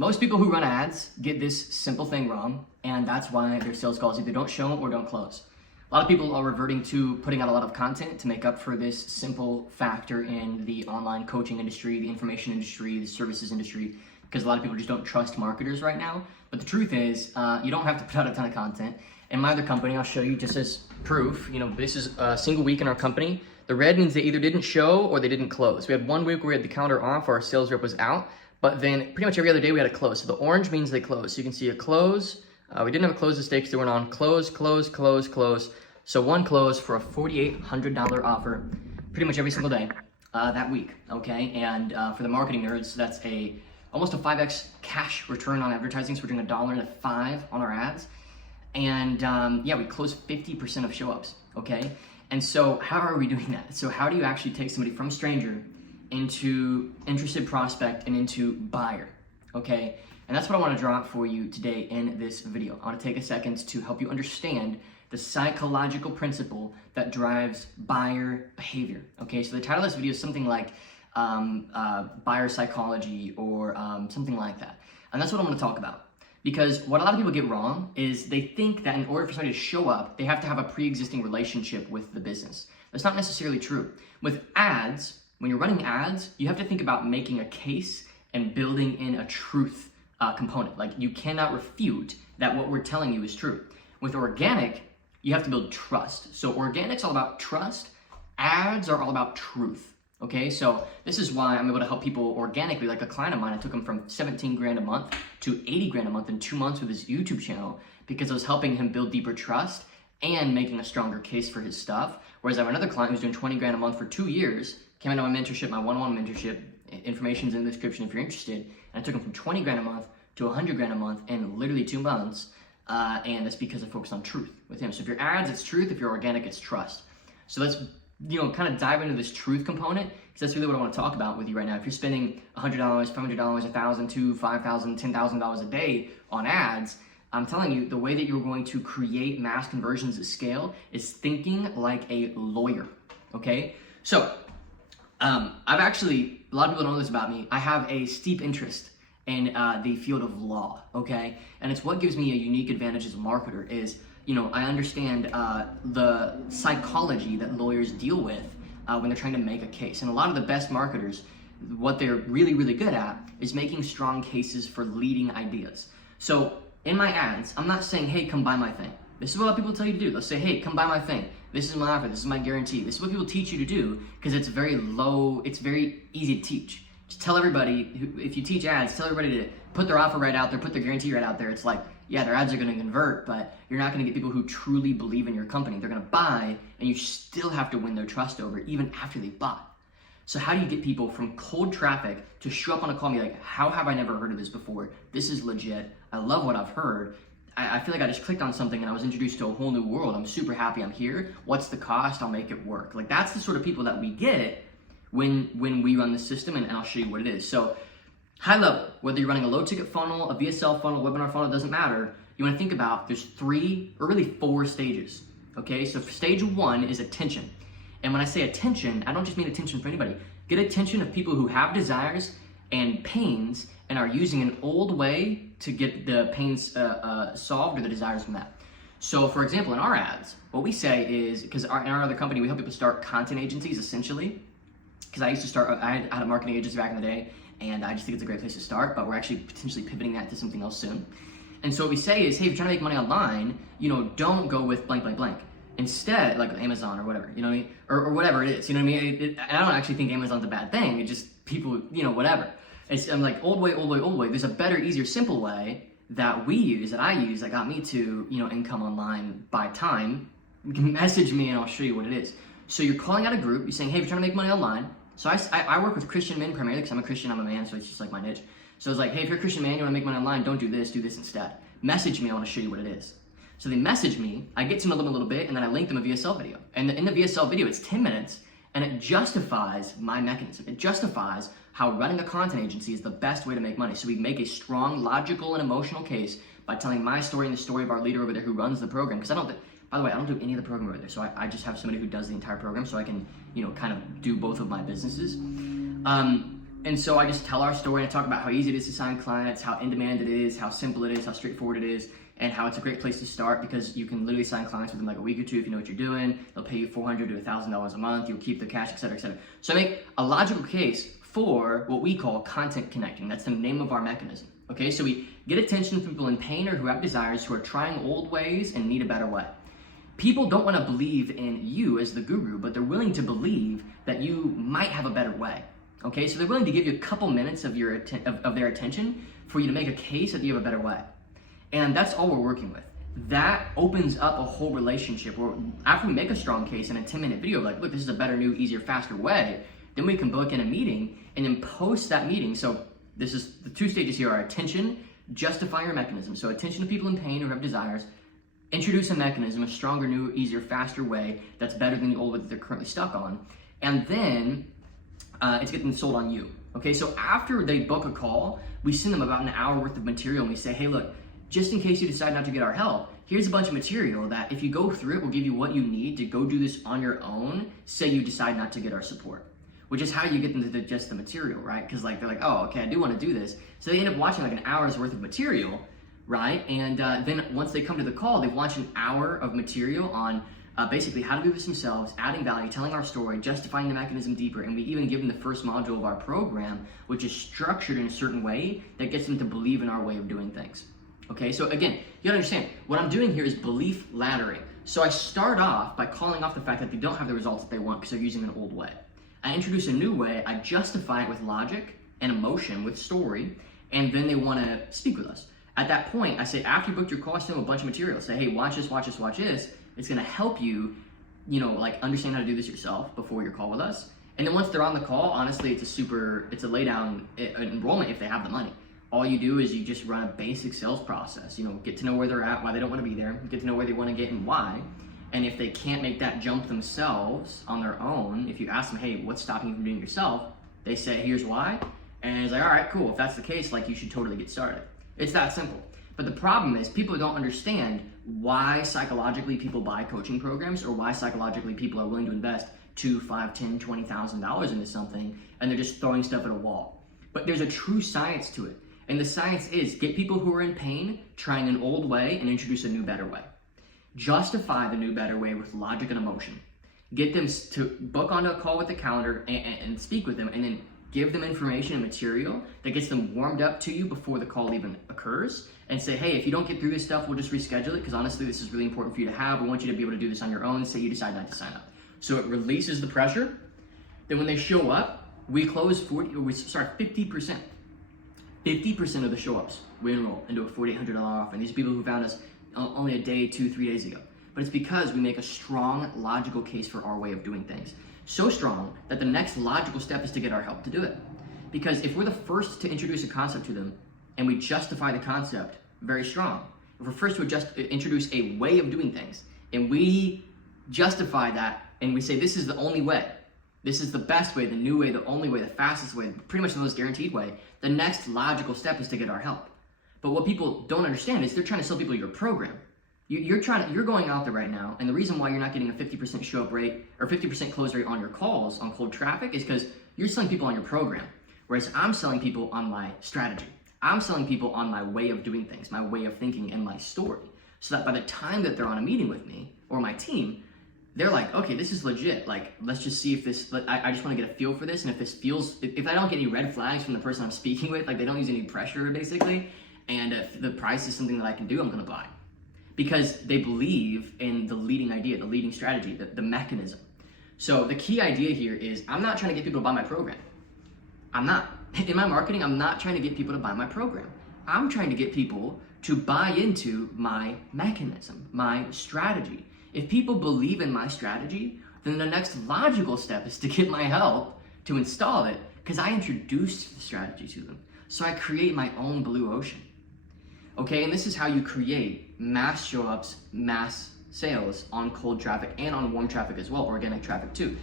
most people who run ads get this simple thing wrong, and that's why their sales calls either don't show or don't close. A lot of people are reverting to putting out a lot of content to make up for this simple factor in the online coaching industry, the information industry, the services industry, because a lot of people just don't trust marketers right now. But the truth is, you don't have to put out a ton of content. In my other company, I'll show you just as proof, this is a single week in our company. The red means they either didn't show or they didn't close. We had 1 week where we had the calendar off, our sales rep was out, but then pretty much every other day we had a close. So the orange means they closed. So you can see a close. We didn't have a close this day because they weren't on. Close, close, close, close. So one close for a $4,800 offer pretty much every single day that week, okay? And for the marketing nerds, that's almost a 5x cash return on advertising. So we're doing $1 to $5 on our ads. And yeah, we closed 50% of show ups, okay? And so how are we doing that? So how do you actually take somebody from stranger into interested prospect and into buyer, okay? And that's what I want to draw out for you today in this video. I want to take a second to help you understand the psychological principle that drives buyer behavior, okay? So the title of this video is something like buyer psychology or something like that. And that's what I'm going to talk about. Because what a lot of people get wrong is they think that in order for somebody to show up, they have to have a pre-existing relationship with the business. That's not necessarily true. With ads, when you're running ads, you have to think about making a case and building in a truth component. Like, you cannot refute that what we're telling you is true. With organic, you have to build trust. So organic's all about trust. Ads are all about truth. Okay, so this is why I'm able to help people organically. Like a client of mine, I took him from 17 grand a month to 80 grand a month in 2 months with his YouTube channel because I was helping him build deeper trust and making a stronger case for his stuff. Whereas I have another client who's doing 20 grand a month for 2 years, came into my mentorship, my one-on-one mentorship, information's in the description if you're interested, and I took him from 20 grand a month to 100 grand a month in literally 2 months, and that's because I focused on truth with him. So if you're ads, it's truth. If you're organic, it's trust. So let's kind of dive into this truth component, because that's really what I want to talk about with you right now. If you're spending $100, $500, $1,000, $2,000, $5,000, $10,000 a day on ads, I'm telling you, the way that you're going to create mass conversions at scale is thinking like a lawyer, okay? So, a lot of people don't know this about me. I have a steep interest in the field of law, okay? And it's what gives me a unique advantage as a marketer is, I understand the psychology that lawyers deal with when they're trying to make a case. And a lot of the best marketers, what they're really, really good at is making strong cases for leading ideas. So in my ads, I'm not saying, hey, come buy my thing. This is what people tell you to do. They'll say, hey, come buy my thing. This is my offer. This is my guarantee. This is what people teach you to do because it's very easy to teach. Just tell everybody, if you teach ads, tell everybody to put their offer right out there, put their guarantee right out there. It's like, yeah, their ads are going to convert, but you're not going to get people who truly believe in your company. They're going to buy, and you still have to win their trust over even after they bought. So how do you get people from cold traffic to show up on a call and be like, how have I never heard of this before? This is legit. I love what I've heard. I feel like I just clicked on something and I was introduced to a whole new world. I'm super happy I'm here. What's the cost? I'll make it work. Like, that's the sort of people that we get when we run the system, and I'll show you what it is. So high level, whether you're running a low ticket funnel, a VSL funnel, webinar funnel, it doesn't matter. You want to think about there's 3 or really 4 stages. Okay, so stage 1 is attention. And when I say attention, I don't just mean attention for anybody. Get attention of people who have desires and pains and are using an old way to get the pains solved or the desires met. So for example, in our ads, what we say is, because in our other company, we help people start content agencies essentially. Because I had a marketing agency back in the day, and I just think it's a great place to start, but we're actually potentially pivoting that to something else soon. And so what we say is, hey, if you're trying to make money online, don't go with blank, blank, blank. Instead, like Amazon or whatever, you know what I mean? Or whatever it is, you know what I mean? I don't actually think Amazon's a bad thing. It just, people, whatever. I'm like, old way, old way, old way. There's a better, easier, simple way that I use, that got me to, income online by time. You can message me and I'll show you what it is. So you're calling out a group, you're saying, hey, if you're trying to make money online. So I work with Christian men primarily because I'm a Christian, I'm a man, so it's just like my niche. So it's like, hey, if you're a Christian man, you want to make money online, don't do this instead. Message me, I want to show you what it is. So they message me, I get to know them a little bit, and then I link them a VSL video. And in the VSL video, it's 10 minutes, and it justifies my mechanism. It justifies how running a content agency is the best way to make money. So we make a strong, logical, and emotional case by telling my story and the story of our leader over there who runs the program. Because by the way, I don't do any of the program over there. So I just have somebody who does the entire program so I can, kind of do both of my businesses. And so I just tell our story and I talk about how easy it is to sign clients, how in demand it is, how simple it is, how straightforward it is, and how it's a great place to start because you can literally sign clients within like a week or two if you know what you're doing. They'll pay you $400 to $1,000 a month. You'll keep the cash, etc., etc. So I make a logical case for what we call content connecting. That's the name of our mechanism. Okay, so we get attention from people in pain or who have desires who are trying old ways and need a better way. People don't want to believe in you as the guru, but they're willing to believe that you might have a better way. Okay, so they're willing to give you a couple minutes of their attention for you to make a case that you have a better way. And that's all we're working with. That opens up a whole relationship where after we make a strong case in a 10-minute video, like, look, this is a better, new, easier, faster way, then we can book in a meeting and then post that meeting. So this is the two stages here are attention, justify your mechanism. So attention to people in pain or have desires, introduce a mechanism, a stronger, new, easier, faster way that's better than the old way that they're currently stuck on. And then it's getting sold on you. Okay, so after they book a call, we send them about an hour worth of material and we say, hey, look, just in case you decide not to get our help, here's a bunch of material that if you go through it will give you what you need to go do this on your own, say you decide not to get our support. Which is how you get them to digest the material, right? Because like they're like, oh, okay, I do want to do this. So they end up watching like an hour's worth of material, right? And then once they come to the call, they've watched an hour of material on basically how to do this themselves, adding value, telling our story, justifying the mechanism deeper, and we even give them the first module of our program, which is structured in a certain way that gets them to believe in our way of doing things. Okay, so again, you gotta understand, what I'm doing here is belief laddering. So I start off by calling off the fact that they don't have the results that they want because they're using an old way. I introduce a new way, I justify it with logic and emotion, with story, and then they wanna speak with us. At that point, I say, after you booked your call, I send them a bunch of material. Say, hey, watch this, watch this, watch this. It's gonna help you, like understand how to do this yourself before your call with us. And then once they're on the call, honestly, it's a lay down enrollment if they have the money. All you do is you just run a basic sales process, get to know where they're at, why they don't wanna be there, get to know where they wanna get and why. And if they can't make that jump themselves on their own, if you ask them, hey, what's stopping you from doing it yourself? They say, here's why. And it's like, all right, cool. If that's the case, you should totally get started. It's that simple. But the problem is people don't understand why psychologically people buy coaching programs or why psychologically people are willing to invest $2,000, $5,000, $10,000, $20,000 into something and they're just throwing stuff at a wall. But there's a true science to it. And the science is get people who are in pain trying an old way and introduce a new, better way. Justify the new, better way with logic and emotion. Get them to book onto a call with the calendar and speak with them and then give them information and material that gets them warmed up to you before the call even occurs and say, hey, if you don't get through this stuff, we'll just reschedule it because honestly, this is really important for you to have. We want you to be able to do this on your own. Say you decide not to sign up. So it releases the pressure. Then when they show up, we close 50%. 50% of the show-ups we enroll into a $4,800 offer. And these are people who found us only a day, 2-3 days ago. But it's because we make a strong, logical case for our way of doing things. So strong that the next logical step is to get our help to do it. Because if we're the first to introduce a concept to them and we justify the concept very strong, if we're first to introduce a way of doing things and we justify that and we say this is the only way, this is the best way, the new way, the only way, the fastest way, pretty much the most guaranteed way, the next logical step is to get our help. But what people don't understand is they're trying to sell people your program. You're going out there right now, and the reason why you're not getting a 50% show up rate or 50% close rate on your calls on cold traffic is because you're selling people on your program, whereas I'm selling people on my strategy. I'm selling people on my way of doing things, my way of thinking, and my story. So that by the time that they're on a meeting with me or my team, they're like, okay, this is legit. Let's just see if this, I just want to get a feel for this. And if I don't get any red flags from the person I'm speaking with, they don't use any pressure basically, and if the price is something that I can do, I'm going to buy. Because they believe in the leading idea, the leading strategy, the mechanism. So the key idea here is I'm not trying to get people to buy my program. I'm not. In my marketing, I'm not trying to get people to buy my program. I'm trying to get people to buy into my mechanism, my strategy. If people believe in my strategy, then the next logical step is to get my help to install it because I introduced the strategy to them. So I create my own blue ocean. Okay, and this is how you create mass show-ups, mass sales on cold traffic and on warm traffic as well, organic traffic too.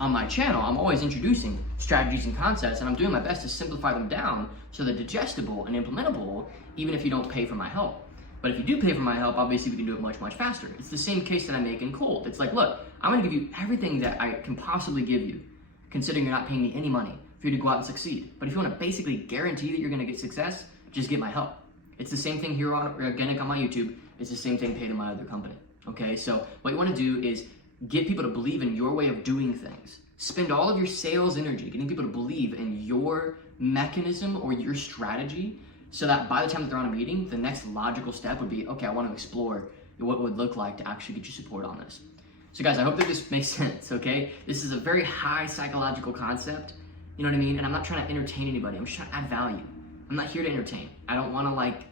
On my channel, I'm always introducing strategies and concepts, and I'm doing my best to simplify them down so they're digestible and implementable, even if you don't pay for my help. But if you do pay for my help, obviously we can do it much, much faster. It's the same case that I make in cold. It's like, look, I'm gonna give you everything that I can possibly give you, considering you're not paying me any money. for you to go out and succeed. But if you want to basically guarantee that you're going to get success, just get my help. It's the same thing here on Organic on my YouTube. It's the same thing paid in my other company. Okay, so what you want to do is get people to believe in your way of doing things. Spend all of your sales energy getting people to believe in your mechanism or your strategy, so that by the time that they're on a meeting, the next logical step would be, okay, I want to explore what it would look like to actually get you support on this. So guys, I hope that this makes sense, okay? This is a very high psychological concept, you know what I mean? And I'm not trying to entertain anybody. I'm just trying to add value. I'm not here to entertain. I don't want to like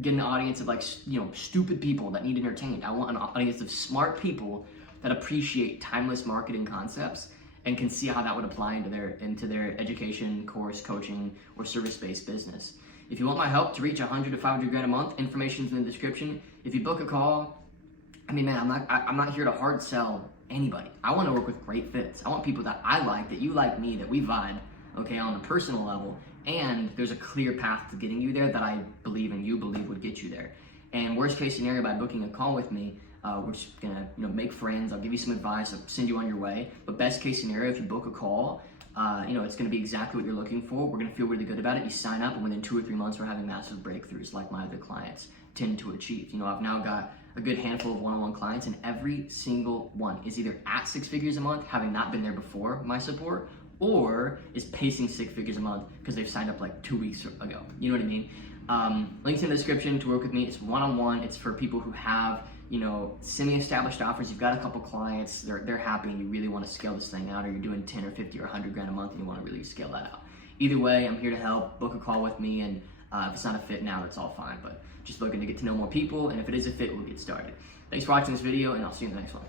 get an audience of like, you know, stupid people that need entertained. I want an audience of smart people that appreciate timeless marketing concepts and can see how that would apply into their education, course, coaching, or service-based business. If you want my help to reach 100 to 500 grand a month, information's in the description. If you book a call, I mean, man, I'm not here to hard sell anybody. I want to work with great fits. I want people that I like, that you like me, that we vibe, okay, on a personal level. And there's a clear path to getting you there that I believe and you believe would get you there. And worst case scenario, by booking a call with me, we're just gonna make friends. I'll give you some advice. I'll send you on your way. But best case scenario, if you book a call, it's gonna be exactly what you're looking for. We're gonna feel really good about it. You sign up, and within 2 or 3 months, we're having massive breakthroughs like my other clients tend to achieve. I've now got a good handful of one-on-one clients, and every single one is either at 6 figures a month, having not been there before my support, or is pacing 6 figures a month because they've signed up like 2 weeks ago. You know what I mean? Links in the description to work with me. It's one-on-one. It's for people who have semi-established offers. You've got a couple clients, they're happy, and you really want to scale this thing out, or you're doing 10 or 50 or 100 grand a month and you want to really scale that out. Either way, I'm here to help. Book a call with me, and if it's not a fit now, it's all fine, but just looking to get to know more people, and if it is a fit, we'll get started. Thanks for watching this video, and I'll see you in the next one.